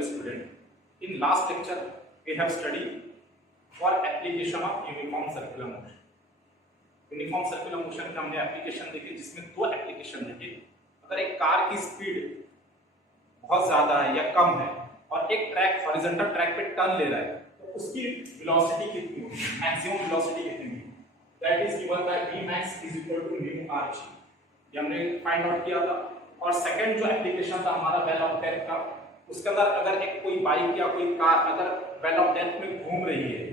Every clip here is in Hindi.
dear student, in last lecture we have studied for application of uniform circular motion. Uniform circular motion का हमने एप्लीकेशन देखी, जिसमें दो एप्लीकेशन देखे। अगर एक कार की स्पीड बहुत ज्यादा है या कम है और एक ट्रैक हॉरिजॉन्टल ट्रैक पे टर्न ले रहा है, तो उसकी वेलोसिटी कितनी होगी, मैक्सिमम वेलोसिटी कितनी होगी, that is given bye Vmax = mu rg। ये हमने फाइंड आउट किया था। और सेकंड जो एप्लीकेशन था हमारा वेल ऑफ डेप्थ का, उसके अंदर अगर एक कोई बाइक या कोई कार अगर वेल ऑफ डेप्थ में घूम रही है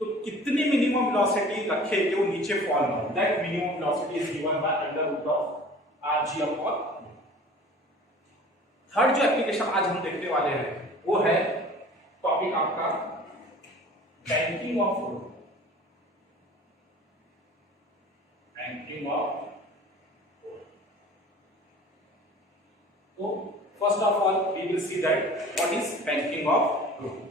तो कितनी मिनिमम वेलोसिटी रखे कि वो नीचे फॉल ना हो, that minimum velocity is given by √rg/। Third जो एप्लीकेशन आज हम देखने वाले हैं वो है टॉपिक आपका banking of road. Banking of road. तो first of all we will see that what is banking of road.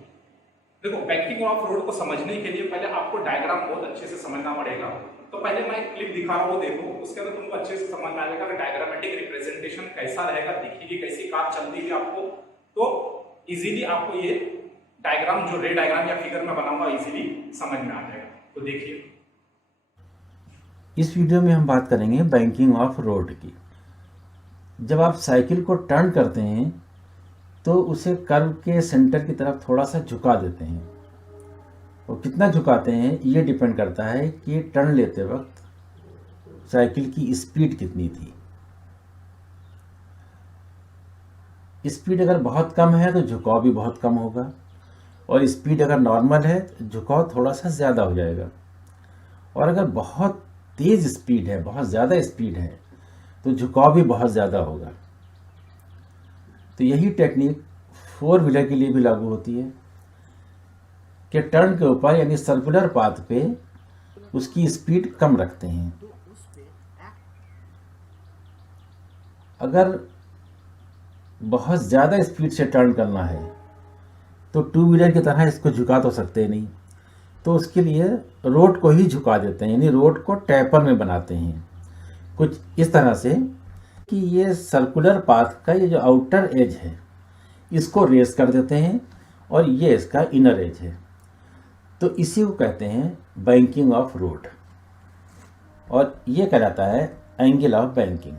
देखो, बैंकिंग ऑफ रोड को समझने के लिए पहले आपको डायग्राम बहुत अच्छे से समझना पड़ेगा। तो पहले मैं एक क्लिप दिखा रहा हूं, वो देखो, उसके अंदर तुमको अच्छे से समझ में आएगा कि डायग्रामेटिक रिप्रेजेंटेशन कैसा रहेगा, दिखेगी कैसी कार चल रही है आपको, तो इजीली आपको ये डायग्राम जो रे डायग्राम या फिगर में बनाऊंगा इजीली समझ में आ जाएगा। तो देखिए, इस वीडियो में हम बात करेंगे बैंकिंग ऑफ रोड की। जब आप साइकिल को टर्न करते हैं तो उसे कर्व के सेंटर की तरफ थोड़ा सा झुका देते हैं, और कितना झुकाते हैं ये डिपेंड करता है कि टर्न लेते वक्त साइकिल की स्पीड कितनी थी। स्पीड अगर बहुत कम है तो झुकाव भी बहुत कम होगा, और स्पीड अगर नॉर्मल है तो झुकाव थोड़ा सा ज़्यादा हो जाएगा। और अगर बहुत तेज़ स्पीड है, बहुत ज़्यादा स्पीड है, तो झुकाव भी बहुत ज़्यादा होगा। तो यही टेक्निक फोर व्हीलर के लिए भी लागू होती है कि टर्न के ऊपर यानी सर्कुलर पाथ पे उसकी स्पीड कम रखते हैं। अगर बहुत ज़्यादा स्पीड से टर्न करना है तो टू व्हीलर की तरह इसको झुका तो सकते नहीं, तो उसके लिए रोड को ही झुका देते हैं, यानी रोड को टैपर में बनाते हैं कुछ इस तरह से कि ये सर्कुलर पाथ का ये जो आउटर एज है इसको रेस कर देते हैं, और ये इसका इनर एज है। तो इसी को कहते हैं बैंकिंग ऑफ रोड, और ये कहलाता है एंगल ऑफ बैंकिंग।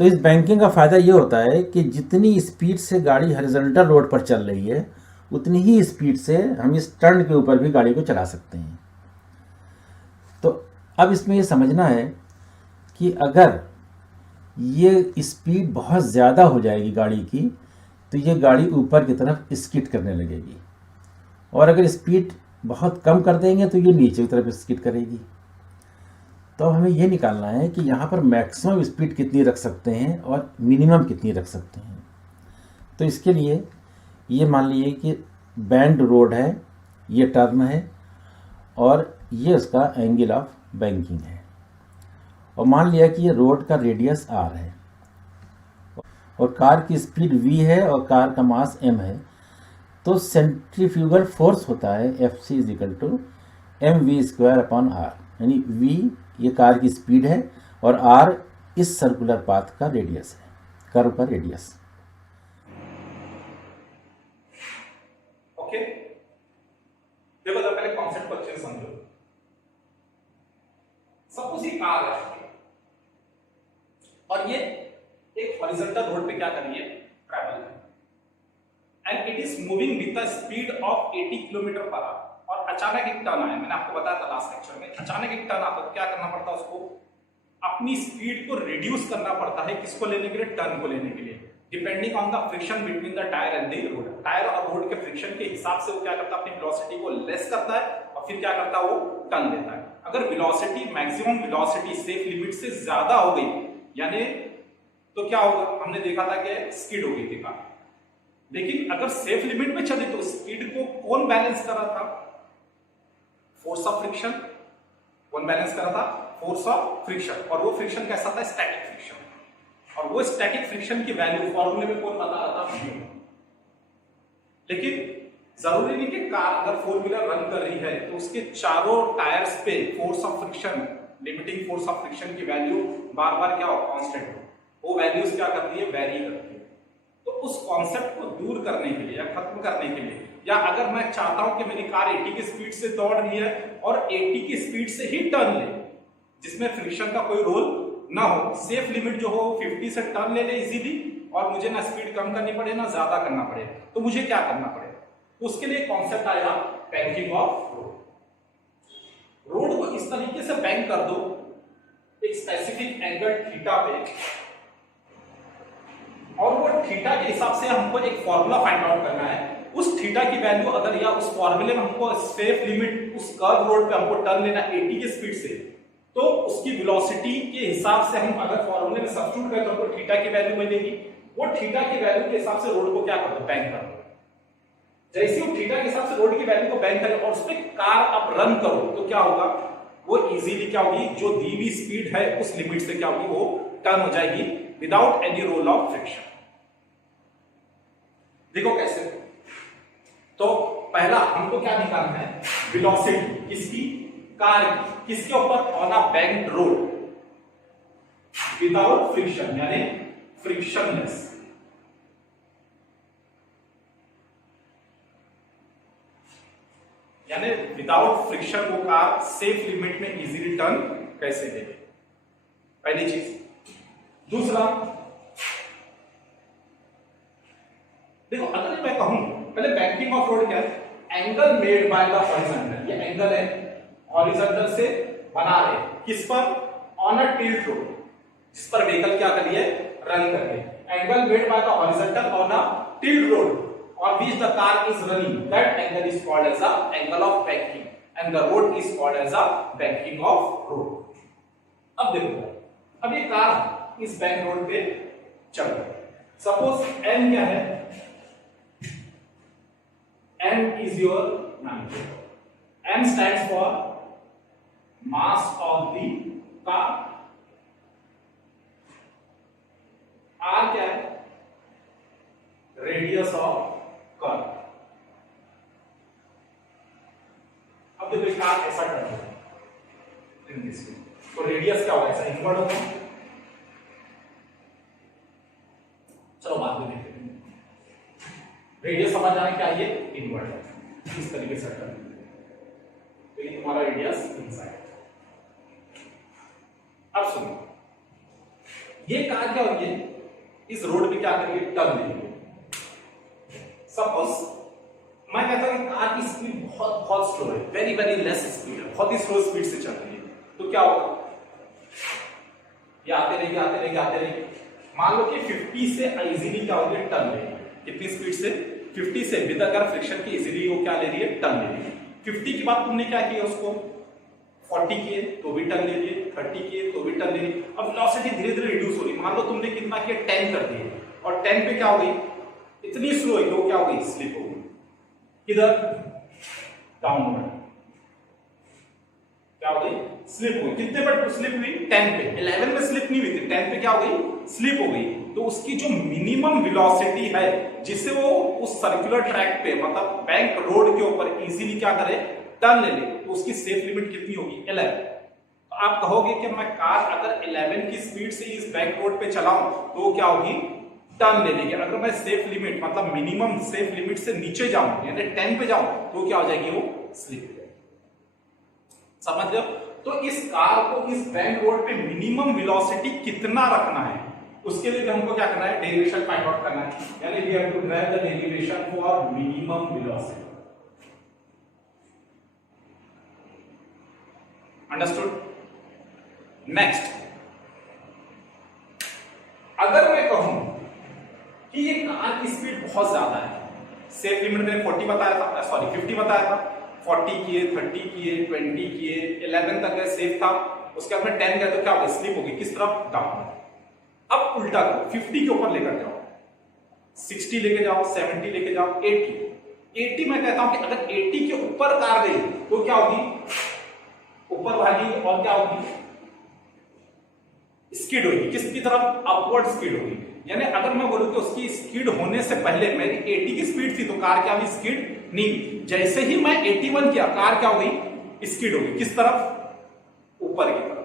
तो इस बैंकिंग का फ़ायदा ये होता है कि जितनी स्पीड से गाड़ी हॉरिजॉन्टल रोड पर चल रही है उतनी ही स्पीड से हम इस टर्न के ऊपर भी गाड़ी को चला सकते हैं। तो अब इसमें ये समझना है कि अगर ये स्पीड बहुत ज़्यादा हो जाएगी गाड़ी की तो ये गाड़ी ऊपर की तरफ स्किड करने लगेगी, और अगर स्पीड बहुत कम कर देंगे तो ये नीचे की तरफ स्किड करेगी। तो हमें ये निकालना है कि यहाँ पर मैक्सिमम स्पीड कितनी रख सकते हैं और मिनिमम कितनी रख सकते हैं। तो इसके लिए ये मान लीजिए कि बैंड रोड है, ये टर्न है, और ये उसका एंगल ऑफ बैंकिंग है। और मान लिया कि ये रोड का रेडियस r है और कार की स्पीड v है और कार का मास m है, तो सेंट्रीफ्यूगल फोर्स होता है Fc = mv²/r, यानी v ये कार की स्पीड है और r इस सर्कुलर पाथ का रेडियस है, कर्व का रेडियस। ओके, देखो जरा पहले कॉन्सेप्ट को अच्छे से समझो। सपोज ये कार है और ये एक हॉरिजॉन्टल रोड पे क्या कर रही है, ट्रैवल है, and it is moving with the speed of 80 km/h। और अचानक एक टर्न आया, मैंने आपको बताया था लास्ट लेक्चर में, अचानक एक टर्न आता है, क्या करना पड़ता है उसको, अपनी स्पीड को रिड्यूस करना पड़ता है। किसको लेने के लिए, टर्न को लेने के लिए, depending on the friction between the tyre and the road. Tyre और रोड के फ्रिक्शन के हिसाब से वो क्या करता है, अपनी वेलोसिटी को लेस करता है और फिर क्या करता है, वो टर्न लेता है। अगर velocity, maximum velocity safe limit से ज्यादा हो गई, यानी तो क्या होगा, हमने देखा था कि स्किड हो गई थी कार। लेकिन अगर सेफ लिमिट में चली तो स्पीड को कौन बैलेंस कर रहा था, फोर्स ऑफ फ्रिक्शन। कौन बैलेंस कर रहा था, फोर्स ऑफ फ्रिक्शन। और वो फ्रिक्शन कैसा था, स्टैटिक फ्रिक्शन। और वो स्टैटिक फ्रिक्शन की वैल्यू फॉर्मूले में कौन बता रहा था, लेकिन जरूरी नहीं कि कार अगर फोर व्हीलर रन कर रही है तो उसके चारों टायर्स पे force of friction, limiting force of friction की वैल्यू बार बार क्या हो, कांस्टेंट हो। वो वैल्यूज क्या करती है, वेरी करती है। तो उस कॉन्सेप्ट को दूर करने के लिए या खत्म करने के लिए, या अगर मैं चाहता हूं कि मेरी कार 80 की स्पीड से दौड़ रही है और 80 की स्पीड से ही टर्न ले, जिसमें फ्रिक्शन का कोई रोल ना हो, सेफ लिमिट जो हो 50 से टर्न ले ले इजीली, और मुझे ना स्पीड कम करनी पड़े ना ज्यादा करना पड़े, तो मुझे क्या करना पड़ेगा? उसके लिए कॉन्सेप्ट आएगा बैंकिंग ऑफ रोड। रोड को इस तरीके से बैंक कर दो एक स्पेसिफिक एंगल थीटा पे, और वो थीटा के हिसाब से हमको एक फॉर्मूला फाइंड आउट करना है। उस थीटा की वैल्यू अगर, या उस फॉर्मूले में हमको सेफ लिमिट उस कर्व रोड पे हमको टर्न लेना 80 की स्पीड से, तो उसकी वेलोसिटी के हिसाब से हम अगर फॉर्मूले में सब्स्टिट्यूट करें तो हमको थीटा की वैल्यू मिलेगी। वो थीटा की वैल्यू के हिसाब से रोड को क्या कर दो? बैंक कर दो। जैसे वो थीटा के हिसाब से रोड की वैल्यू को बैंक करें और उस पर कार आप रन करो, तो क्या होगा? वो इजीली क्या होगी, जो दी हुई स्पीड है उस लिमिट से क्या होगी, वो टर्न हो जाएगी without any role of friction. देखो कैसे। तो पहला हमको क्या निकालना है? वेलोसिटी किसकी? कार की। किसके ऊपर? On a banked road without friction, यानी फ्रिक्शनलेस। यानी विदाउट फ्रिक्शन वो कार सेफ लिमिट में इजीली टर्न कैसे देगी, पहली चीज। दूसरा, देखो अगर मैं कहूं पहले बैंकिंग ऑफ रोड क्या है? Angle made by the horizontal. ये एंगल है हॉरिजॉन्टल से बना रहे, किस पर? ऑन अ टिल्ट रोड, जिस पर व्हीकल क्या कर रही है? रन कर रही है। Angle made by the horizontal on a tilt road on which the car is running, that angle is called as a angle of banking, and the road is called as a banking of road. अब देखो, अब ये कार इस बैंक रोड पे चल रही है। सपोज n क्या है? n is your number. m stands for mass of the car. r क्या है? Radius of curve. अब देखो कार ऐसा टर्न होगा, तो रेडियस क्या होगा? ऐसा इनवर्ड होगा। चलो बाद में देखते हैं। रेडियस समझ जाने क्या? ये इनवर्ड है, इस तरीके से टर्न। तो ये तुम्हारा रेडियस इनसाइड। अब सुनो, ये कार क्या होगी? इस रोड पे क्या करेंगे? टर्न लेंगे। सपोज मैं कहता हूं कार की स्पीड बहुत स्लो है, वेरी वेरी लेस स्पीड है, बहुत ही स्लो स्पीड से चल रही है, तो क्या होगा? ये आते रहेगी। मान लो कि 50 से इजीली क्या होगी? टर्न ले रही है। कितनी स्पीड से? 50 से, विद अगर फ्रिक्शन की इजीली वो क्या ले रही है? टर्न ले रही है। 50 के बाद तुमने क्या किया? उसको 40 किए तो भी टर्न ले लिए, 30 किए तो भी टर्न ले लिए। अब वेलोसिटी धीरे धीरे रिड्यूस हो रही। मान लो तुमने कितना किया? 10 कर दिए, और 10 पे क्या हो गई? इतनी स्लो है तो क्या हो गई? स्लिप हो गई। किधर? डाउनवर्ड। क्या हो गई? स्लिप हुई। कितने पर स्लिप हुई? 10 पे। 11 में स्लिप नहीं हुई थी, 10 पे क्या हो गई? स्लिप हो गई। तो उसकी जो मिनिमम वेलोसिटी है जिससे वो उस सर्कुलर ट्रैक पे, मतलब बैंक रोड के ऊपर इजीली क्या करे? टर्न ले ले, तो उसकी सेफ लिमिट कितनी होगी? 11। तो आप कहोगे कि मैं कार अगर 11 की स्पीड से इस बैंक रोड पे चलाऊं तो क्या होगी? टर्न ले लेंगे। अगर मैं सेफ लिमिट मतलब मिनिमम सेफ लिमिट से नीचे जाऊं यानी 10 पे जाऊं तो क्या हो जाएगी? वो स्लिप हो जाएगी। समझ लो। तो इस कार को इस बैंक रोड पे मिनिमम वेलोसिटी कितना रखना है, उसके लिए हमको क्या करना है? डेरिवेशन फाइंड आउट करना है। यानी we have to drive the derivation for minimum velocity. Understood? Next, अगर मैं कहूं कि ये कार की स्पीड बहुत ज्यादा है, सेफ लिमिट मैंने 40 बताया था, सॉरी 50 बताया था, 40 किए, 30 किए, 20 किए, 11 तक सेफ था, उसके बाद में 10 गया तो क्या होगा? स्लिप होगी। किस तरफ? डाउन। अब उल्टा करो, 50 के ऊपर लेकर जाओ, 60 लेके जाओ, 70 लेके जाओ, 80 मैं कहता हूं कि अगर 80 के ऊपर कार गई तो क्या होगी? ऊपर भागी और क्या होगी? स्किड होगी। किसकी तरफ? अपवर्ड स्किड होगी। यानी अगर मैं बोलूं कि उसकी स्किड होने से पहले मेरी 80 की स्पीड थी तो कार क्या हुई? स्किड नहीं। जैसे ही मैं 81 किया कार क्या हो गई? स्किड हो गई। किस तरफ? ऊपर की तरफ।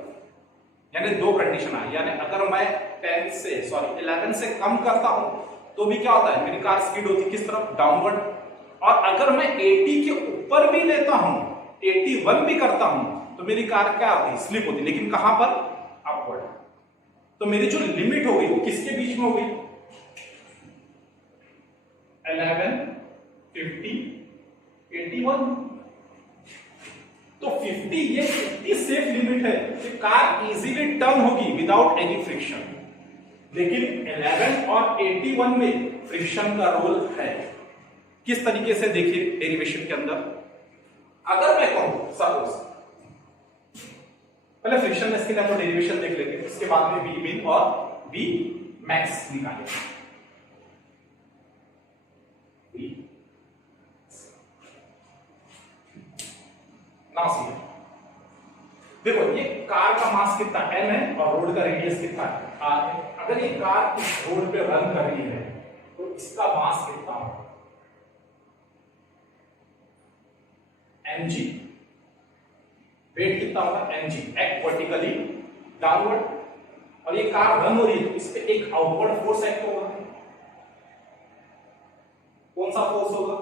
यानी दो कंडीशन आई। यानी अगर मैं 11 से कम करता हूं तो भी क्या होता है, मेरी कार स्पीड होती है किस तरफ, डाउनवर्ड। और अगर मैं 80 के ऊपर भी लेता हूं, 81 भी करता हूं, तो मेरी कार क्या होती है, स्लिप होती है, लेकिन कहां पर, अपवर्ड। तो मेरी जो लिमिट हो गई वो किसके बीच में हो गई, 11, 50, 81। तो 50 ये इतनी सेफ लिमिट है कि कार इजीली टर्न होगी विदाउट एनी फ्रिक्शन। लेकिन 11 और 81 में फ्रिक्शन का रोल है। किस तरीके से, देखिए डेरिवेशन के अंदर, अगर मैं कहूं सपोज, पहले फ्रिक्शनलेस के लिए हम डेरिवेशन देख लेते हैं, उसके बाद में बी मिन और बी मैक्स निकालेंगे। देखो ये कार का मास कितना m है और रोड का रेडियस कितना है r है। अगर ये कार इस रोड पे रन कर रही है तो इसका मास कितना होगा, mg, वेट कितना होगा mg, एक्ट वर्टिकली डाउनवर्ड। और ये कार रन हो रही है तो इस पे एक आउटवर्ड फोर्स एक्ट होगा। कौन सा फोर्स होगा,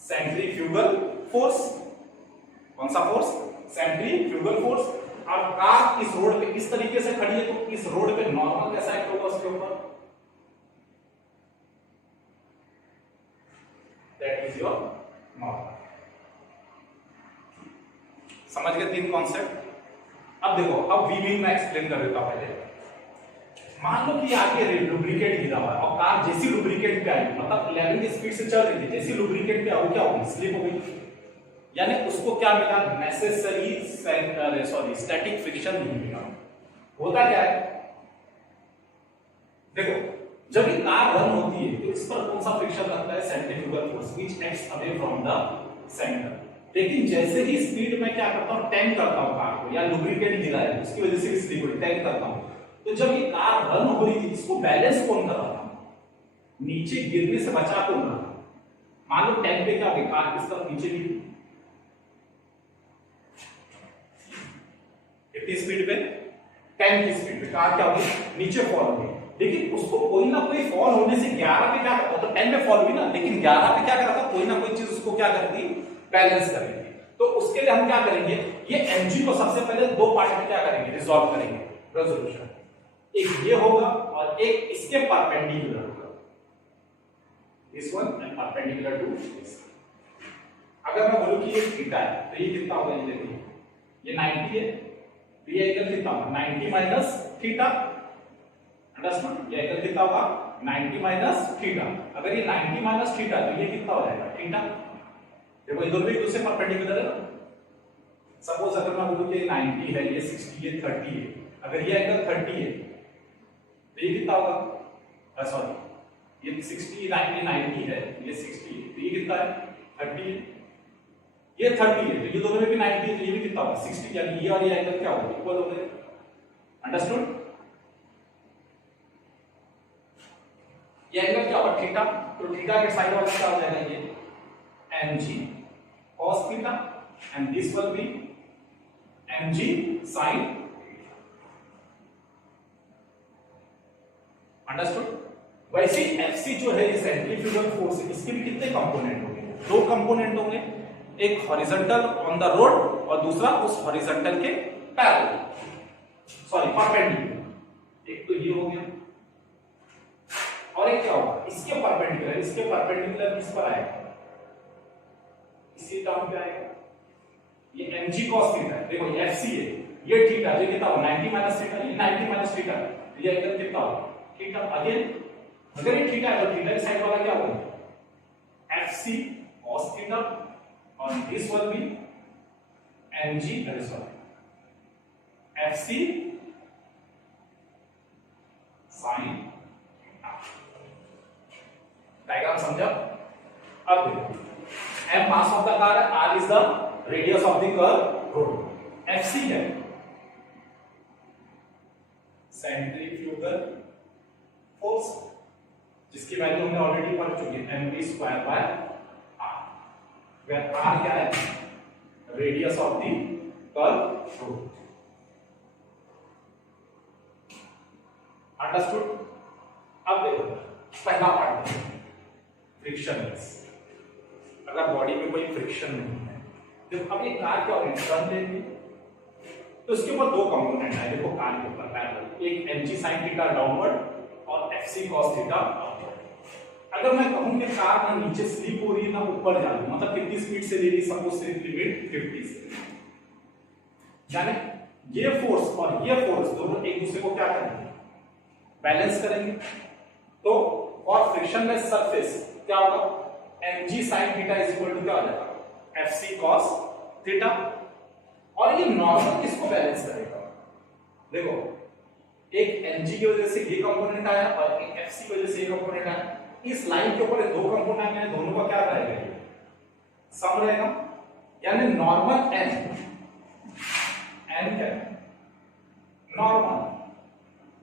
सेंट्रीफ्यूगल फोर्स। कौन सा फोर्स, सेंट्रीफ्यूगल फोर्स। और कार इस रोड पे इस तरीके से खड़ी है तो इस रोड पे नॉर्मल कैसा एक्ट होगा उसके ऊपर, दैट इज योर नॉर्मल। समझ गए तीन कॉन्सेप्ट। अब देखो, अब वी मीन मैं एक्सप्लेन कर देता हूं पहले। मान लो कि आगे लुब्रिकेट गिरा हुआ है और कार जैसी लुब्रिकेट पे आई, मतलब 11 की स्पीड से चल रही थी, जैसी लुब्रिकेट पे आई क्या होगी, स्लिप हो गई। यानी उसको क्या मिला, नेसेसरी सॉरी स्टैटिक फ्रिक्शन नहीं मिला। होता क्या है, देखो जब ये कार रन होती है तो इस पर कौन सा फ्रिक्शन लगता है, centrifugal force which acts away from the centre. लेकिन जैसे ही स्पीड में क्या करता हूं, टेंक करता हूं कार को, या लुब्रिकेट गिरा है उसकी वजह से स्लिप हुई, टेंक करता हूं, तो जब ये कार रन हो रही थी इसको बैलेंस कौन कर रहा था, नीचे गिरने से बचा कौन रहा। मान लो टेंक पे क्या हो गई, कार किस तरफ नीचे गिरी, कितनी स्पीड पे, 10 की स्पीड पे कार क्या होगी, नीचे फॉल होगी। लेकिन उसको कोई ना कोई फॉल होने से 11 पे क्या करता, तो 10 पे फॉल हुई ना, लेकिन 11 पे क्या करता, कोई ना कोई चीज उसको क्या करती, बैलेंस करेगी। तो उसके लिए हम क्या करेंगे, ये mg को सबसे पहले दो पार्ट में क्या करेंगे, रिजॉल्व करेंगे, रेजोल्यूशन। एक ये होगा और एक इसके परपेंडिकुलर होगा, this one and perpendicular to this. अगर मैं बोलूं कि ये थीटा है तो ये कितना होगा, ये देखिए ये 90 है, तो ये एंगल कितना होगा, 90 माइनस थीटा। अंडरस्टूड, ये एंगल कितना होगा, 90 माइनस थीटा। अगर ये 90 माइनस थीटा तो ये कितना हो जाएगा, थीटा। देखो ये दोनों एक दूसरे परपेंडिकुलर है ना। सपोज अगर मैं बोलूं कि 90 है, ये 60 है, 30 है, अगर ये एंगल 30 है तो ये कितना होगा, सॉरी ये 60 90 90 है, ये 60 है, तो ये कितना है, 30 है। ये 30 है तो ये दोनों में भी 90 है, तो ये भी कितना होगा, 60। यानी ये और ये एंगल क्या होगा, इक्वल हो गए। अंडरस्टूड, ये एंगल क्या होगा, थीटा। तो थीटा के साइड वाला क्या हो जाएगा, ये mg cos theta and this will be mg sin। Understood. वैसे Fc जो है सेंट्रीफ्यूगल फोर्स, इसके भी कितने कंपोनेंट होंगे, दो कंपोनेंट होंगे, एक हॉरिजॉन्टल ऑन द रोड और दूसरा उस हॉरिजॉन्टल के पैरेलल, सॉरी परपेंडिकुलर। एक तो ये हो गया और एक क्या होगा, इसके परपेंडिकुलर, इसके परपेंडिकुलर किस पर आएगा, इसी टर्म पे आएगा, ये mg cos थीटा है। देखो ये fc है, ये थीटा, ये कितना होगा 90 माइनस थीटा, ये 90 माइनस थीटा, ये एंगल कितना होगा, थीटा। अगेन अगर ये थीटा है तो थीटा की साइड वाला क्या होगा, fc cos थीटा और this will be mg, sorry fc sin theta. Diagram समझा। अब देखो m mass of the car, r is the radius of the curve road, fc है सेंट्रीफ्यूगल फोर्स जिसकी वैल्यू हमने ऑलरेडी पढ़ चुके हैं, mv square by r, where r क्या है, radius of the curve road. Understood. अब देखो पहला पार्ट फ्रिक्शनलेस, अगर बॉडी में कोई फ्रिक्शन नहीं है। देखो अब ये कार क्या होगी, टर्न देगी तो इसके ऊपर दो कंपोनेंट है। देखो कार के ऊपर पैरेलल, एक mg sin थीटा डाउनवर्ड और fc cos थीटा अपवर्ड। अगर मैं कहूं कि कार ना नीचे स्लिप हो रही है ना ऊपर जा रही है, मतलब कितनी स्पीड से ले रही, सपोज स्लिप लिमिट 50 से, यानी ये फोर्स और ये फोर्स दोनों एक दूसरे को क्या करेंगे, बैलेंस करेंगे। तो और फ्रिक्शनलेस सरफेस क्या होगा, mg sin theta is equal to क्या हो जाएगा, fc cos थीटा। और ये नॉर्मल किसको बैलेंस करेगा, देखो एक mg की वजह से ये कंपोनेंट आया और एक fc की वजह से ये कंपोनेंट आया। इस लाइन के ऊपर दो कंपोनेंट हैं, दोनों का क्या रहेगा, सम रहेगा। यानी नॉर्मल n क्या है,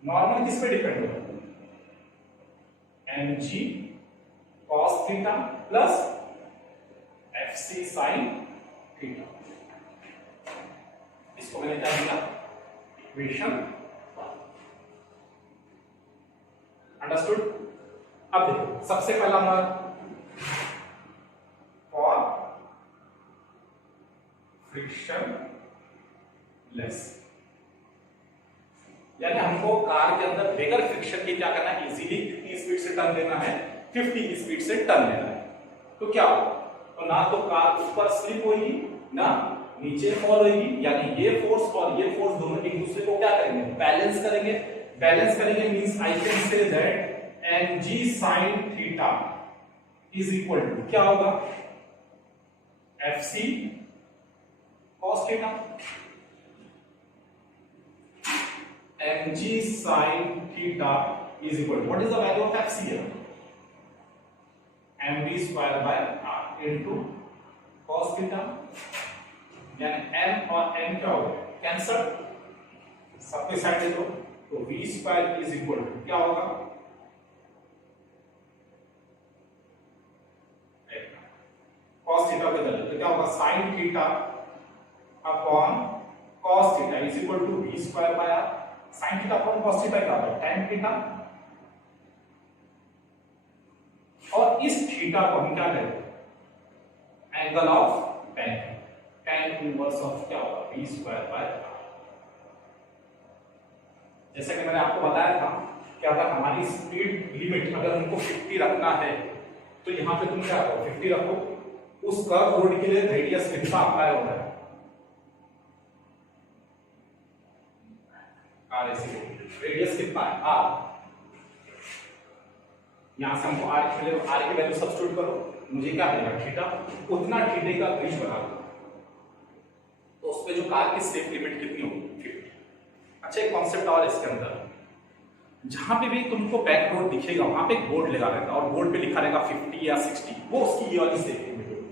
नॉर्मल किस पे डिपेंड होगा, mg cos theta plus fc sin theta. इसको मैंने क्या दिया, इक्वेशन। अंडरस्टूड। अब देखो सबसे पहला हमारा फॉर फ्रिक्शन लेस, यानी हमको कार के अंदर बगैर फ्रिक्शन के क्या करना है, इजीली कितनी स्पीड से टर्न देना है, 50 की स्पीड से टर्न देना है। तो क्या होगा, तो ना तो कार ऊपर स्लिप होगी ना नीचे फॉल होगी, यानी ये फोर्स और ये फोर्स दोनों एक दूसरे को क्या करेंगे, बैलेंस करेंगे। बैलेंस करेंगे means I can say that mg sin theta is equal to क्या होगा, fc cos theta. mg sin theta is equal to, what is the value of fc here, mv square by r into cos theta। यानी m और n क्या हो गया, कैंसल, सबके साइड दे दो, तो v square is equal to क्या होगा, cos थीटा के बदले तो क्या होगा, sin theta upon cos theta is equal to v square by r। sin theta upon cos theta क्या होगा, tan थीटा। और इस थीटा को हम क्या करेंगे, angle of tan inverse of क्या होगा, v स्क्वायर बाय r। जैसे कि मैंने आपको बताया था कि अगर हमारी स्पीड लिमिट अगर उनको 50 रखना है तो यहां पे तुम क्या करो, 50 रखो। उस कर्व रोड के लिए रेडियस कितना अप्लाई हो रहा है, आर ऐसी रेडियस कितना है, आर। यहां से हमको आर की वैल्यू सब्स्टिट्यूट करो, मुझे क्या देगा, थीटा। उतना थीटे का ब्रिज बना दो, तो उसपे जो कार की स्लिप लिमिट कितनी होगी, 50। अच्छा एक कॉन्सेप्ट और इसके अंदर, जहां पे भी तुमको बैक रोड दिखेगा वहां पे एक बोर्ड लगा रहता है और बोर्ड पे लिखा रहेगा 50 या 60, वो उसकी ये वाली सेफ लिमिट होगी।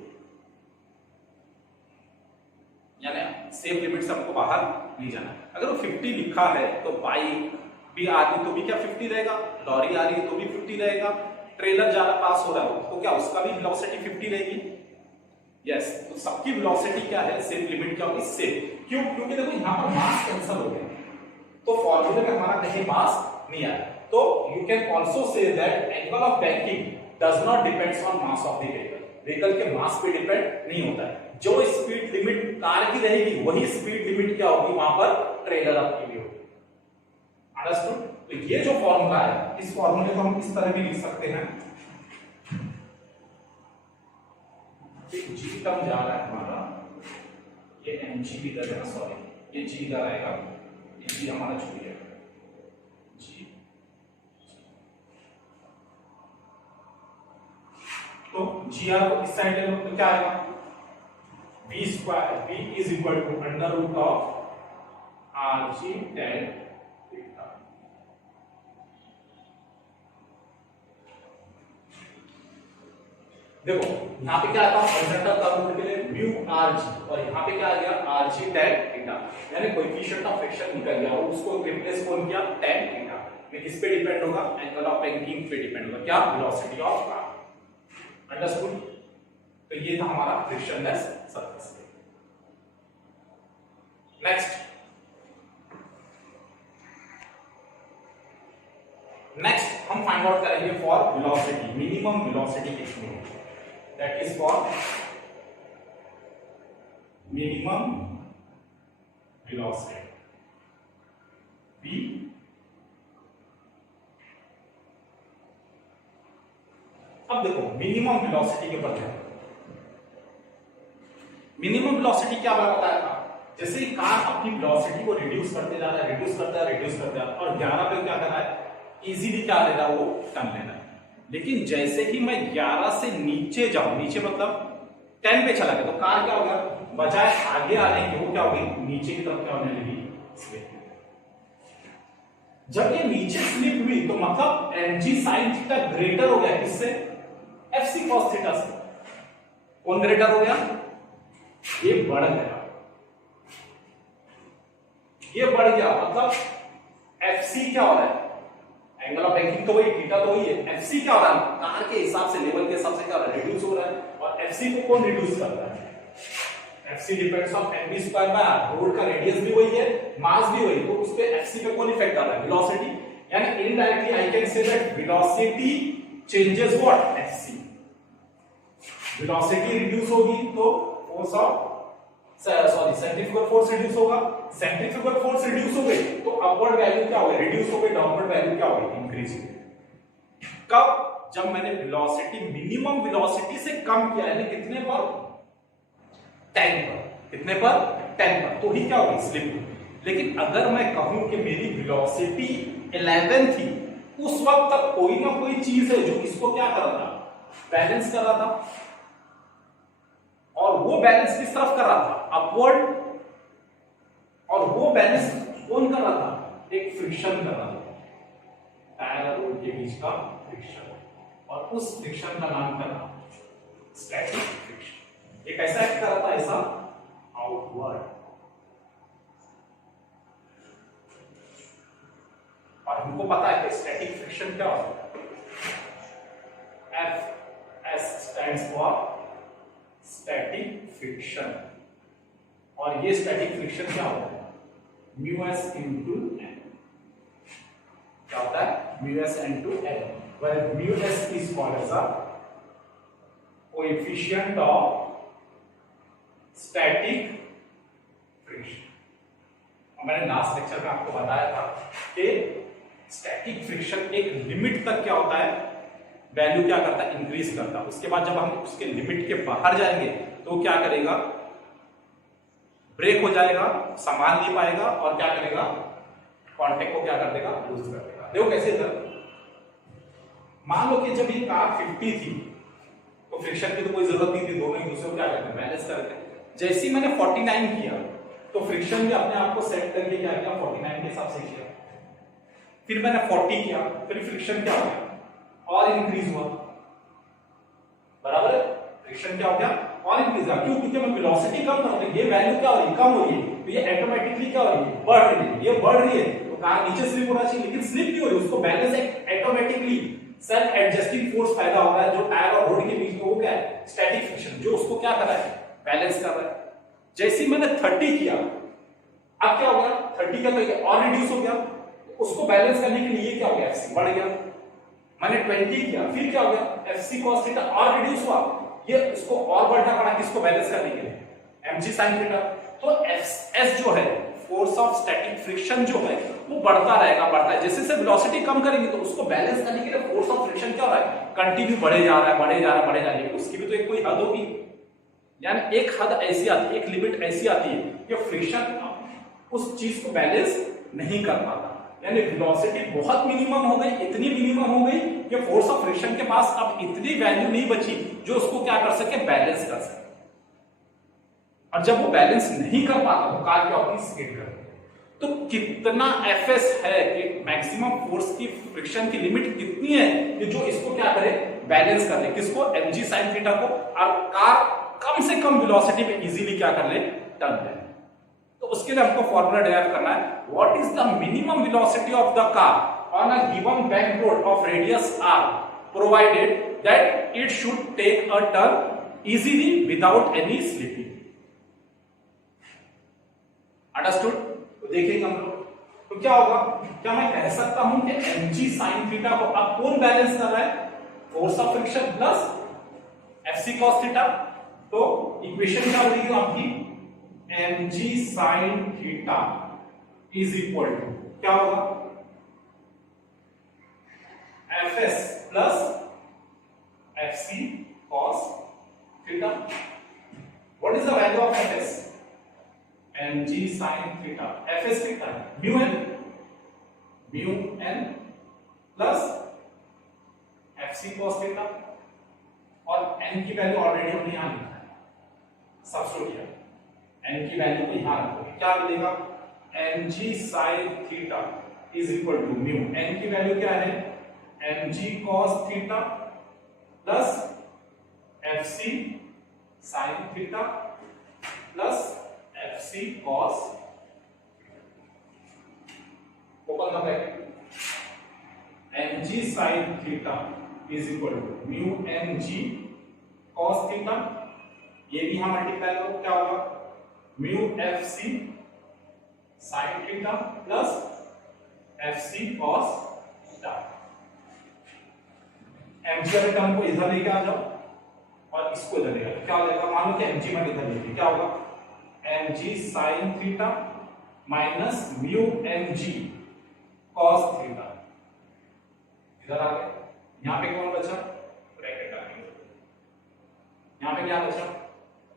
यानी सेफ लिमिट से हमको बाहर नहीं जाना है। अगर वो 50 लिखा है तो बाइक भी आ रही तो भी क्या 50 रहेगा, लॉरी आ रही है तो भी 50 रहेगा, ट्रेलर जा रहा पास हो रहा है तो क्या उसका भी वेलोसिटी 50 रहेगी। यस, तो सबकी वेलोसिटी क्या है, सेफ लिमिट क्या होगी, सेफ। क्यों, क्योंकि देखो यहां पर मास कैंसिल हो गया, तो फॉर्मूले में हमारा कहीं मास नहीं आया। तो you can also say that angle of banking does not depends on mass of the vehicle. Vehicle के मास पे डिपेंड नहीं होता है। जो स्पीड लिमिट कार की रहेगी वही स्पीड लिमिट क्या होगी वहां पर ट्रेलर आपकी भी होगी। अंडरस्टूड। तो ये जो फॉर्मूला है, इस फॉर्मूले को हम इस तरह भी लिख सकते हैं, जी टर्म जा रहा है हमारा, ये mg भी इधर है, सॉरी ये g इधर आएगा, ये g हमारा छूट गया, g। तो gr को इस साइड ले लो तो क्या आएगा, v square, v is equal to under root of rg tan theta. देखो यहाँ पे क्या आता है, हॉरिजॉन्टल कर्व के लिए म्यू rg और यहाँ पे क्या आ गया rg tan थीटा, यानी कोएफिशिएंट ऑफ फ्रिक्शन निकल गया और उसको रिप्लेस कौन किया, tan थीटा। में किस पे डिपेंड होगा, एंगल ऑफ बैंकिंग पे डिपेंड होगा, क्या, वेलोसिटी ऑफ कार। अंडरस्टूड। तो ये था हमारा फ्रिक्शनलेस सरफेस। नेक्स्ट हम फाइंड आउट करेंगे फॉर वेलोसिटी, मिनिमम वेलोसिटी कितनी है, that is for minimum velocity v। अब देखो मिनिमम वेलोसिटी के ऊपर, मिनिमम वेलोसिटी क्या बताया था, जैसे कार अपनी वेलोसिटी को रिड्यूस करते जा रहा है, रिड्यूस करता है और 11 पे क्या कर रहा है, इजीली क्या ले रहा है, वो टर्न ले रहा है। लेकिन जैसे ही मैं 11 से नीचे जाऊं, नीचे मतलब 10 पे चला गया, तो कार क्या होगा, बजाय आगे आने की वो क्या होगी, नीचे की तरफ क्या होने लगी, स्लिप। जब ये नीचे स्लिप हुई तो मतलब mg sin थीटा ग्रेटर हो गया किससे, fc cos थीटा से। कौन ग्रेटर हो गया, ये बढ़ गया, ये बढ़ गया, मतलब fc क्या हो रहा है, एंगल ऑफ बैंकिंग तो वही, थीटा तो वही है, fc क्या हो रहा है, कार के हिसाब से, लेवल के हिसाब से क्या हो रहा है, रिड्यूस हो रहा है। और fc को कौन रिड्यूस करता है, fc depends on mv square by r, road का रेडियस भी वही है, मास भी वही, तो उस पे fc पे कौन इफेक्ट कर रहा है, वेलोसिटी। यानी indirectly I can say that velocity changes what, fc। Velocity reduce होगी तो force of centrifugal force reduce होगा, सेंट्रीफ्यूगल फोर्स रिड्यूस हो गई तो अपवर्ड वैल्यू क्या होगी, रिड्यूस हो गई, डाउनवर्ड वैल्यू क्या होगी, इंक्रीज हो गई। कब, जब मैंने वेलोसिटी मिनिमम वेलोसिटी से कम किया, यानी कितने पर, 10 पर, कितने पर, 10 पर, तो ही क्या होगी, स्लिप। लेकिन अगर मैं कहूं कि मेरी वेलोसिटी 11 थी, उस वक्त तक कोई ना कोई चीज है जो इसको क्या कर रहा था, बैलेंस कर रहा था, और वो बैलेंस किस तरफ कर रहा था, अपवर्ड, और वो बैलेंस कौन कर रहा था, एक फ्रिक्शन कर रहा था, टायर और रोड के बीच का फ्रिक्शन, और उस फ्रिक्शन का नाम क्या था, स्टैटिक फ्रिक्शन। एक ऐसा एक्ट कर रहा था, ऐसा आउटवर्ड, और हमको पता है कि स्टैटिक फ्रिक्शन क्या होता है, F stands for static friction, और ये स्टैटिक फ्रिक्शन क्या होता है, म्यू एस इंटू एन, क्या होता है, mu S into N, where mu S is called as a coefficient of static friction. और मैंने लास्ट लेक्चर में आपको बताया था कि स्टैटिक फ्रिक्शन एक लिमिट तक क्या होता है, वैल्यू क्या करता है, इंक्रीज करता है। उसके बाद जब हम उसके लिमिट के बाहर जाएंगे तो क्या करेगा, ब्रेक हो जाएगा, संभाल नहीं पाएगा, और क्या करेगा, कांटेक्ट को क्या कर देगा, लूज कर देगा। देखो कैसे था, मान लो कि जब ये कार 50 थी तो फ्रिक्शन की तो कोई जरूरत नहीं थी, दोनों एक दूसरे को क्या करते हैं, बैलेंस करते हैं। जैसे ही मैंने 49 किया तो फ्रिक्शन भी अपने आप को सेट करके क्या किया, 49 के हिसाब से किया। फिर मैंने 40 किया, फिर फ्रिक्शन क्या हो गया, और इंक्रीज हुआ, बराबर है, फ्रिक्शन क्या हो गया, और इंक्रीज हुआ। क्यों, क्योंकि मैं वेलोसिटी कम कर रहा हूं, ये वैल्यू क्या हो रही है, कम हो रही है, तो ये ऑटोमेटिकली क्या हो रही है, बढ़ रही है, ये बढ़ रही है, तो कार नीचे स्लिप होना चाहिए, लेकिन स्लिप नहीं हो रही, उसको balance automatically self adjusting force पैदा हो रहा है, जो टायर और रोड के बीच में, वो क्या है, स्टैटिक फ्रिक्शन, जो उसको क्या कर रहा है, बैलेंस कर रहा है। जैसे ही मैंने 30 किया, अब क्या हो गया, 30 का तो और रिड्यूस हो गया, उसको बैलेंस करने के लिए क्या हो गया, एफसी बढ़ गया। मैंने 20 किया, फिर क्या हो गया, एफसी cos थीटा और रिड्यूस हुआ, ये इसको और बढ़ना पड़ा किसको बैलेंस करने के लिए, mg sin थीटा। तो एस जो है, फोर्स ऑफ स्टैटिक फ्रिक्शन जो है, वो बढ़ता रहेगा, बढ़ता है। जैसे जैसे वेलोसिटी कम करेंगे तो उसको बैलेंस करने के लिए फोर्स ऑफ फ्रिक्शन क्या हो रहा है, कंटिन्यू बढ़े जा रहा है, बढ़े जा रहा है, बढ़े जा रहा है। उसकी भी तो एक कोई हद होगी, यानी एक हद ऐसी आती है, एक लिमिट ऐसी आती है कि फ्रिक्शन उस चीज को बैलेंस नहीं कर पाता, यानी वेलोसिटी बहुत मिनिमम हो गई, इतनी मिनिमम हो गई कि फोर्स ऑफ फ्रिक्शन के पास अब इतनी वैल्यू नहीं बची जो उसको क्या कर सके, बैलेंस कर सके। और जब वो बैलेंस नहीं कर पाता तो कार क्या होती है, स्किड करती है। तो कितना एफएस है कि मैक्सिमम फोर्स की फ्रिक्शन की लिमिट कितनी है कि जो इसको क्या करे, बैलेंस कर ले, किसको, mg sin थीटा को, और कार कम से कम वेलोसिटी पे इजीली क्या कर ले, टर्न ले। तो उसके लिए हमको फॉर्मूला डेराइव करना है, what is the minimum velocity of the car on a given bank road of radius r provided that it should take a turn easily without any slipping. Understood? तो देखेंगे हम लोग, तो तो क्या होगा, क्या मैं कह सकता हूं कि mg sin थीटा को अब कौन बैलेंस कर रहा है, force of friction plus fc cos theta. तो इक्वेशन क्या बनेगी आपकी, mg sin theta is equal to क्या होगा, fs plus fc cos theta. What is the value of fs, mg sin theta, fs कितना है, mu n plus fc cos theta, और n की वैल्यू ऑलरेडी हमने यहां लिखा है, सब्स्टिट्यूट किया, n की वैल्यू को यहां रखो, क्या मिलेगा, mg sin theta is equal to mu, n की वैल्यू क्या है, mg cos theta plus fc sin theta plus fc cos, open the bracket, mg sin theta is equal to mu mg cos theta, ये भी हम मल्टीप्लाई करो, क्या होगा, mu fc sin theta plus fc cos theta. mg वाले टर्म को इधर लेके आ जाओ और इसको इधर लेके, क्या हो जाएगा, मान लो कि mg में इधर लेके, क्या होगा, mg sin theta minus mu mg cos theta, इधर आ गया, यहां पे कौन बचा, ब्रैकेट आ गया, यहां पे क्या बचा,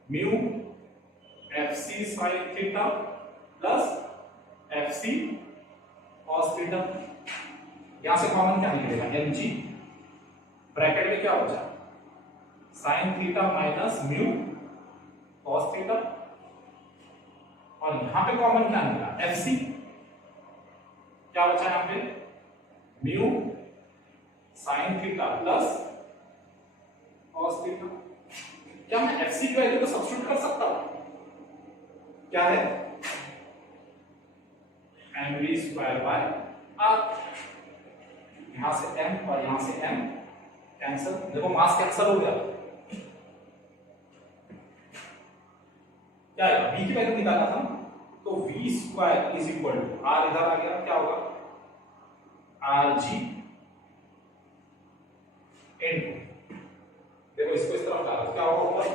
mu fc sin theta plus fc cos theta, यहां से कॉमन क्या निकलेगा, mg, ब्रैकेट में क्या बचा, sin theta minus mu cos theta, और यहां पे कॉमन क्या निकला, fc, क्या बचा यहां पे, mu sin theta plus cos theta. क्या मैं fc की वैल्यू को सब्स्टिट्यूट कर सकता हूं, क्या है, mv स्क्वायर बाय r, यहां से m और यहां से m कैंसिल, देखो मास कैंसिल हो गया, क्या है, v की वैल्यू निकाला था, तो v square is equal to r, इधर आ गया, क्या होगा, rg इनटू, देखो इसको इस तरफ डालो, क्या होगा ऊपर,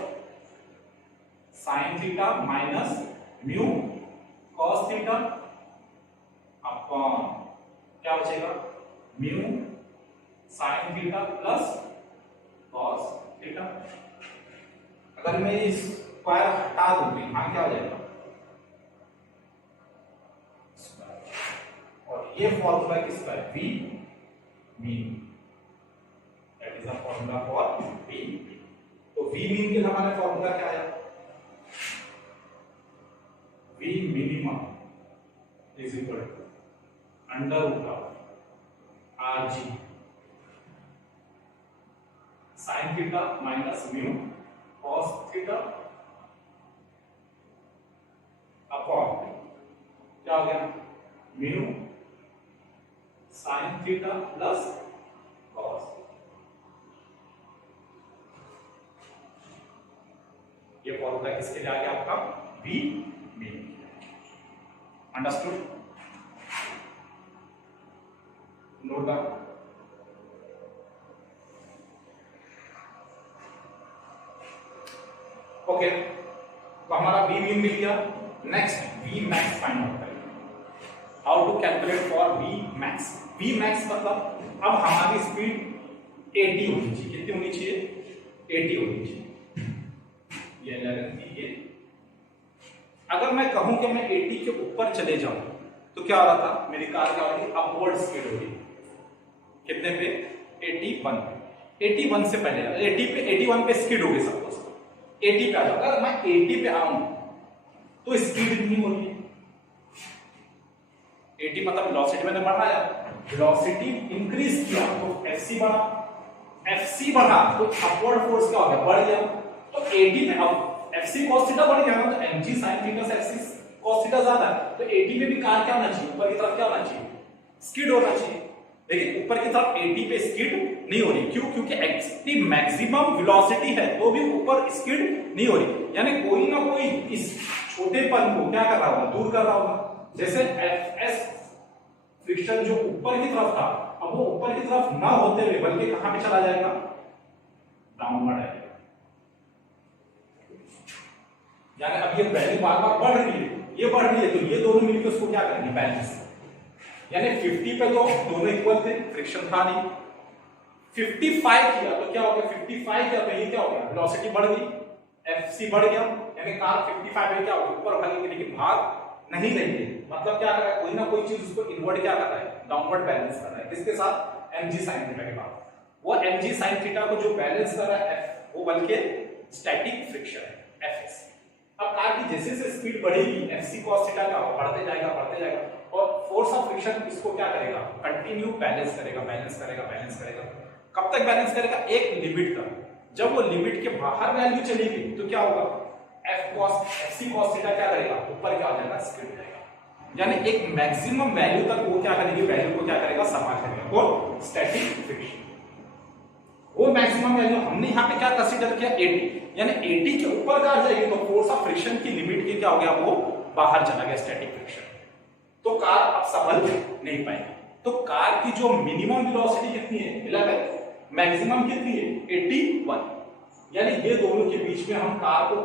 sin theta minus mu cos theta upon क्या बचेगा, mu sin theta plus cos theta. अगर मैं इस स्क्वायर हटा दूं तो यहां क्या हो जाएगा, और ये फॉर्मूला किसका है, v mean, that is the formula for v। तो v मीन के हमारा फॉर्मूला क्या है, v minimum is equal to under root of rg sin theta minus mu cos theta upon क्या हो गया, म्यू sin थीटा प्लस cos, ये फॉर्मूला किसके लिए आ गया आपका, v mean, understood, note down. Okay, तो हमारा v मीन मिल गया, next v max find out करेंगे, how to calculate for v max. v max मतलब अब हमारी स्पीड 80 होनी चाहिए, कितनी होनी चाहिए, 80 होनी चाहिए, ये लेवल थी ये। अगर मैं कहूं कि मैं 80 के ऊपर चले जाऊं तो क्या हो रहा था, मेरी कार क्या होगी, अपवर्ड स्पीड होगी, कितने पे, 81 पे, 81 से पहले 80 पे, 81 पे स्किड हो गई, सपोज 80 पे आ जाओ, अगर मैं 80 पे आऊं तो स्पीड कितनी होगी, 80 मतलब वेलोसिटी मैंने बढ़ाया, वेलोसिटी इंक्रीज किया तो fc बढ़ा, fc बढ़ा तो अपवर्ड फोर्स क्या हो गया, बढ़ गया, तो 80 पे अब fc cos थीटा बढ़ गया, तो mg sin थीटा से fc cos थीटा ज्यादा है, तो 80 में भी कार क्या होना चाहिए, ऊपर की तरफ क्या होना चाहिए, स्किड होना चाहिए, लेकिन ऊपर की तरफ 80 पे स्किड नहीं हो रही, क्यों, क्योंकि एक्सट्रीम मैक्सिमम वेलोसिटी है तो भी ऊपर स्किड नहीं हो रही, यानी कोई ना कोई इस छोटेपन को क्या कर रहा होगा, दूर कर रहा होगा, जैसे fs फ्रिक्शन जो ऊपर की तरफ था, अब वो ऊपर की तरफ ना होते हुए बल्कि कहां पे चला जाएगा, डाउनवर्ड आएगा। यानी अब ये वैल्यू बार बार बढ़ रही है, ये बढ़ रही है, तो ये दोनों मिलकर उसको क्या करेंगे, बैलेंस। यानी 50 पे तो दोनों इक्वल थे, फ्रिक्शन था नहीं। 55 किया तो क्या हो गया, 55 किया तो ये क्या हो गया, वेलोसिटी बढ़ गई, एफसी बढ़ गया, यानी कार 55 पे क्या हो गया, ऊपर भागेगी लेकिन भाग नहीं रही है। मतलब क्या कर रहा है, कोई ना कोई चीज उसको इनवर्ट क्या कर रहा है, डाउनवर्ड बैलेंस कर रहा है। किसके साथ, mg sin थीटा के बाद। वो mg sin थीटा को जो बैलेंस कर रहा है F, वो बल्कि स्टैटिक फ्रिक्शन है Fs। अब कार की जैसे जैसे स्पीड बढ़ेगी Fc cos थीटा का बढ़ते जाएगा और फोर्स ऑफ फ्रिक्शन इसको क्या करेगा, कंटिन्यू बैलेंस करेगा। कब तक बैलेंस करेगा, एक लिमिट तक। जब वो लिमिट के बाहर वैल्यू चली गई तो क्या होगा, Fc cos थीटा क्या करेगा, ऊपर क्या हो जाएगा, स्किप हो जाएगा। यानी एक मैक्सिमम वैल्यू तक वो क्या करेगी, वैल्यू को क्या करेगा, संभाल करेगा। और स्टैटिक फ्रिक्शन वो मैक्सिमम वैल्यू हमने यहाँ पे क्या कंसीडर किया, 80, यानी 80 के ऊपर जा जाएगी तो फोर्स ऑफ फ्रिक्शन की लिमिट के क्या हो गया, वो बाहर चला गया, स्टैटिक फ्रिक्शन। तो कार अब संभल नहीं पाएगी। तो कार की जो मिनिमम वेलोसिटी कितनी है, 11, मैक्सिमम कितनी है, 81। यानी ये दोनों के बीच में हम कार को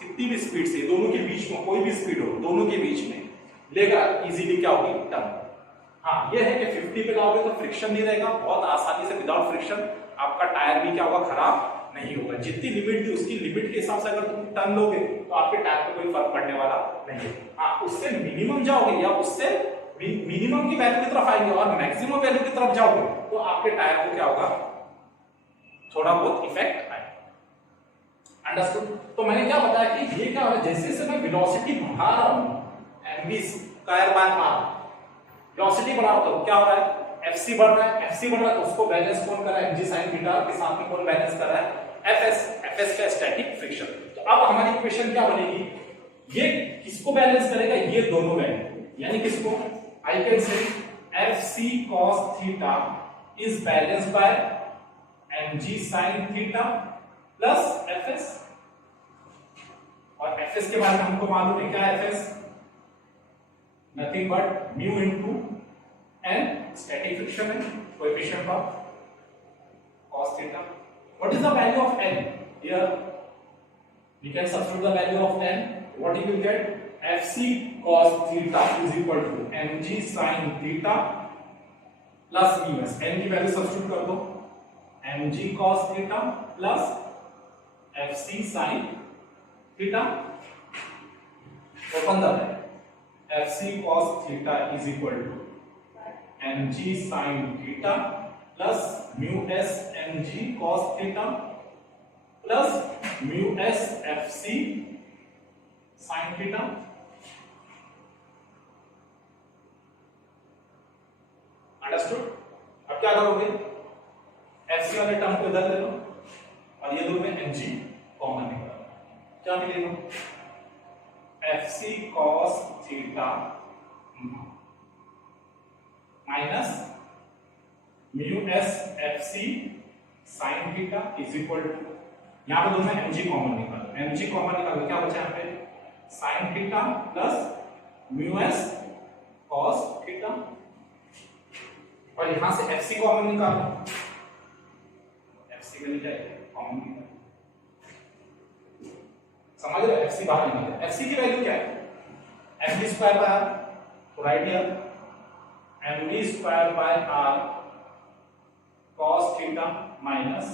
कितनी भी स्पीड से, दोनों के बीच में कोई भी स्पीड हो, दोनों के बीच में लेगा, इजीली क्या होगी, टर्न। हाँ ये है कि 50 पे लाओगे तो फ्रिक्शन नहीं रहेगा, बहुत आसानी से विदाउट फ्रिक्शन आपका टायर भी क्या होगा, खराब नहीं होगा। जितनी लिमिट थी उसकी लिमिट के हिसाब से अगर तुम टर्न लोगे तो आपके टायर पे कोई फर्क पड़ने वाला नहीं है। हाँ उससे मिनिमम जाओगे या उससे मिनिमम की वैल्यू की तरफ आएंगे और मैक्सिमम वैल्यू की तरफ जाओगे तो आपके टायर को क्या होगा, थोड़ा बहुत इफेक्ट आएगा। अंडरस्टूड। तो मैंने क्या बताया कि ये क्या हो रहा है, जैसे जैसे मैं वेलोसिटी बढ़ा रहा हूं mv square by r, velocity बढ़ा रहा हूं, क्या हो रहा है, fc बढ़ रहा है, तो उसको बैलेंस कौन कर रहा है, mg sin थीटा के साथ में कौन बैलेंस कर रहा है, fs का स्टैटिक फ्रिक्शन। तो अब हमारी इक्वेशन क्या बनेगी, ये किसको बैलेंस करेगा, ये दोनों वैल्यू, यानी किसको, आई कैन से fc cos theta is balanced bye mg sin theta plus fs। और fs के बारे में हमको मालूम है, क्या fs, nothing but mu into n, static friction है, coefficient of cos theta. What is the value of n here, we can substitute the value of n, what you will get, fc cos theta is equal to mg sin theta plus mus। n की वैल्यू सब्स्टिट्यूट कर दो, mg cos theta plus fc sin theta। Open the bracket, fc cos theta is equal to mg sin theta plus mu s mg cos theta plus mu s fc sin theta। Understood. अब क्या करोगे, fc वाले टर्म को इधर ले लो और ये दोनों में mg कॉमन निकालो, क्या मिलेगा, fc cos theta minus mu s fc sin theta is equal to, यहां पे दोनों mg कॉमन निकालो, क्या बचा यहां पे, sin theta plus mu s cos theta, और यहां से fc कॉमन निकालो, fc मिल जाएगा कॉमन निकालो, समझ रहे हो, fc बाहर निकालो। fc की वैल्यू क्या है, mv स्क्वायर बाय r, तो right here mv square by r cos theta minus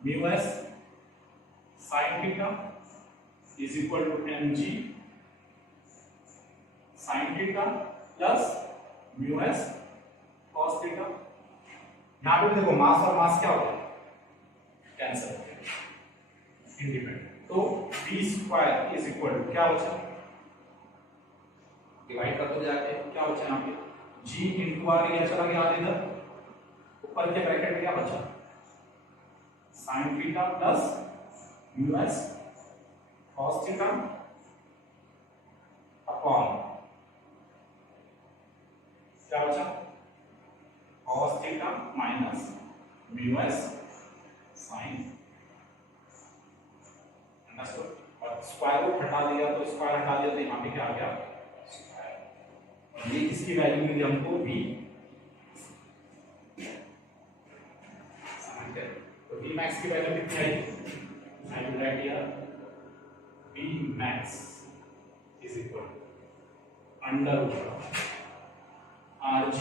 mu s sin theta is equal to mg sin theta plus mu s cos theta. यहां पे देखो मास और मास क्या हो गया, कैंसिल हो गया, इंडिपेंडेंट। तो v square is equal to क्या बचा, डिवाइड कर दो जाके, क्या बचा यहां पे, g इंटू r, ये चला गया इधर, ऊपर के ब्रैकेट में क्या बचा, sin theta plus mu s cos theta upon क्या बचा, cos theta minus mu s sin। Understood. और स्क्वायर रूट हटा दिया तो यहाँ पे क्या आ गया, स्क्वायर। और ये इसकी वैल्यू मिली हमको v, तो v max की वैल्यू कितनी आएगी, I will write here v max is equal to under root of rg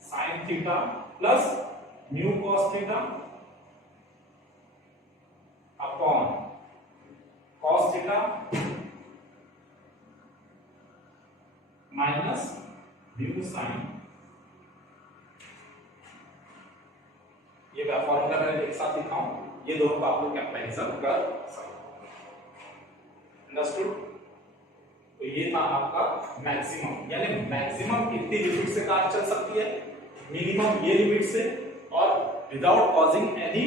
sin theta plus mu cos theta upon cos theta minus mu sin। ये फॉर्मूला मैंने एक साथ लिखा हूं, ये दोनों का आप लोग कंपैरिजन कर सकते हो। अंडरस्टूड? तो ये था आपका मैक्सिमम, यानी मैक्सिमम कितनी लिमिट से कार चल सकती है, मिनिमम ये लिमिट से, और विदाउट कॉजिंग एनी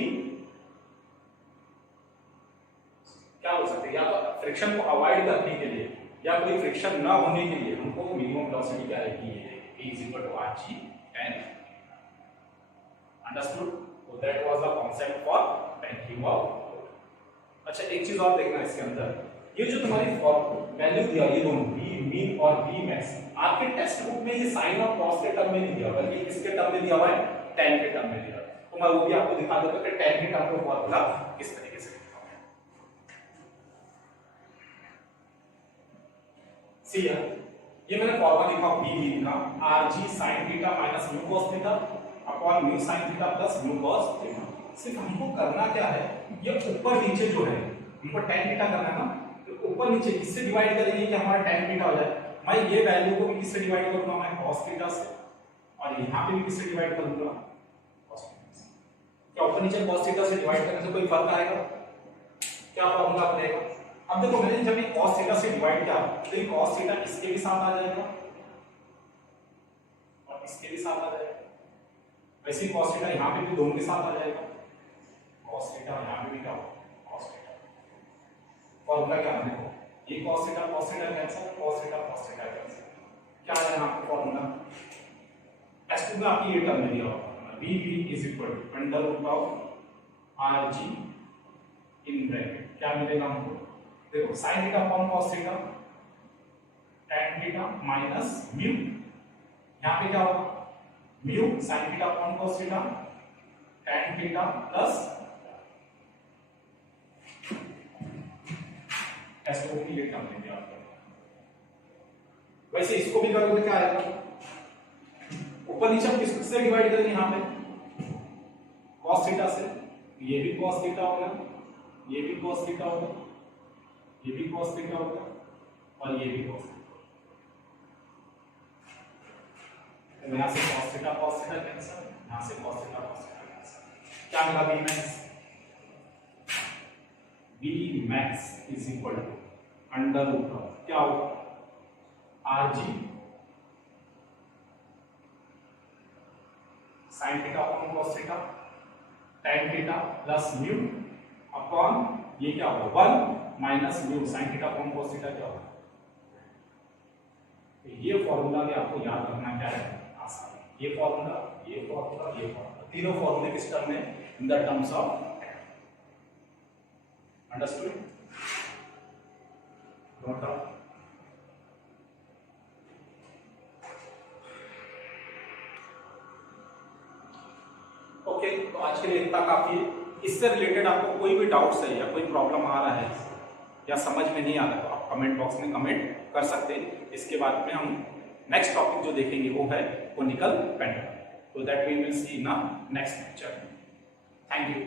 क्या हो सकते हैं, या तो फ्रिक्शन को अवॉइड करने के लिए या कोई फ्रिक्शन ना होने के लिए हमको मिनिमम वेलोसिटी क्या रहती है, v = rg and understood. So that was the concept for banking of load। अच्छा एक चीज और देखना इसके अंदर, ये जो तुम्हारी वैल्यू दिया ये दोनों v मीन और v मैक्स, आपके टेक्स्ट बुक में ये साइन और कॉस के टर्म में नहीं दिया, बल्कि किसके टर्म में दिया हुआ है, tan के टर्म में दिया है। तो मैं वो भी आपको दिखा देता हूं कि tan के टर्म का फॉर्मूला किस तरीके से लिखा है। सी ये मैंने फॉर्मूला लिखा v लिखा rg sin theta minus mu cos theta upon mu sin theta plus mu cos theta. सिर्फ हमको करना क्या है, ये ऊपर नीचे जो है हमको tan थीटा करना है ना, तो ऊपर नीचे किससे डिवाइड करेंगे कि हमारा tan थीटा हो जाए। मैं ये वैल्यू को भी किससे डिवाइड करूंगा, मैं cos थीटा से, और यहां पे भी किससे डिवाइड करूंगा, cos थीटा से। क्या ऊपर नीचे cos थीटा से डिवाइड करने से कोई फर्क आएगा, क्या फॉर्मूला बनेगा। अब देखो मैंने जब ये cos थीटा से डिवाइड किया तो ये cos थीटा इसके भी साथ आ जाएगा और इसके भी साथ आ जाएगा, वैसे ही cos थीटा यहां पे भी दोनों के साथ आ जाएगा, cos थीटा यहां पे भी क्या होगा, cos थीटा। फॉर्मूला क्या है, देखो ये cos theta cancel, cos theta cancel, क्या है यहां पे फॉर्मूला, टेक्स्ट में आपकी ये टर्म दिया होगा v = under root of rg in bracket, क्या मिलेगा हमको, देखो sin theta upon cos theta tan theta minus mu, यहां पे क्या होगा mu sin theta upon cos theta tan theta plus ऐसे को भी ये टर्म लेंगे आप। वैसे इसको भी करोगे क्या आएगा, ऊपर नीचे हम किससे डिवाइड करेंगे, यहां पे cos थीटा से, ये भी cos थीटा होगा, ये भी cos थीटा होगा, ये भी cos थीटा होगा और ये भी cos थीटा। तो यहां से cos थीटा कैंसिल, यहां से cos थीटा कैंसिल, क्या मिला v max, v max = under root of क्या होगा rg sin theta upon cos theta tan theta plus mu upon ये क्या होगा 1 minus mu sin theta upon cos theta क्या होगा। ये फॉर्मूला भी आपको याद रखना क्या है, आसान, ये फॉर्मूला तीनों फॉर्मूले किस टर्म में, in the terms of understood, note down. Okay, तो आज के लिए इतना काफी है। इससे रिलेटेड आपको कोई भी डाउट्स है या कोई प्रॉब्लम आ रहा है या समझ में नहीं आ रहा है तो आप कमेंट बॉक्स में कमेंट कर सकते हैं। इसके बाद में हम नेक्स्ट टॉपिक जो देखेंगे वो है कोनिकल पेंटागन, तो that we will see in next lecture. Thank you.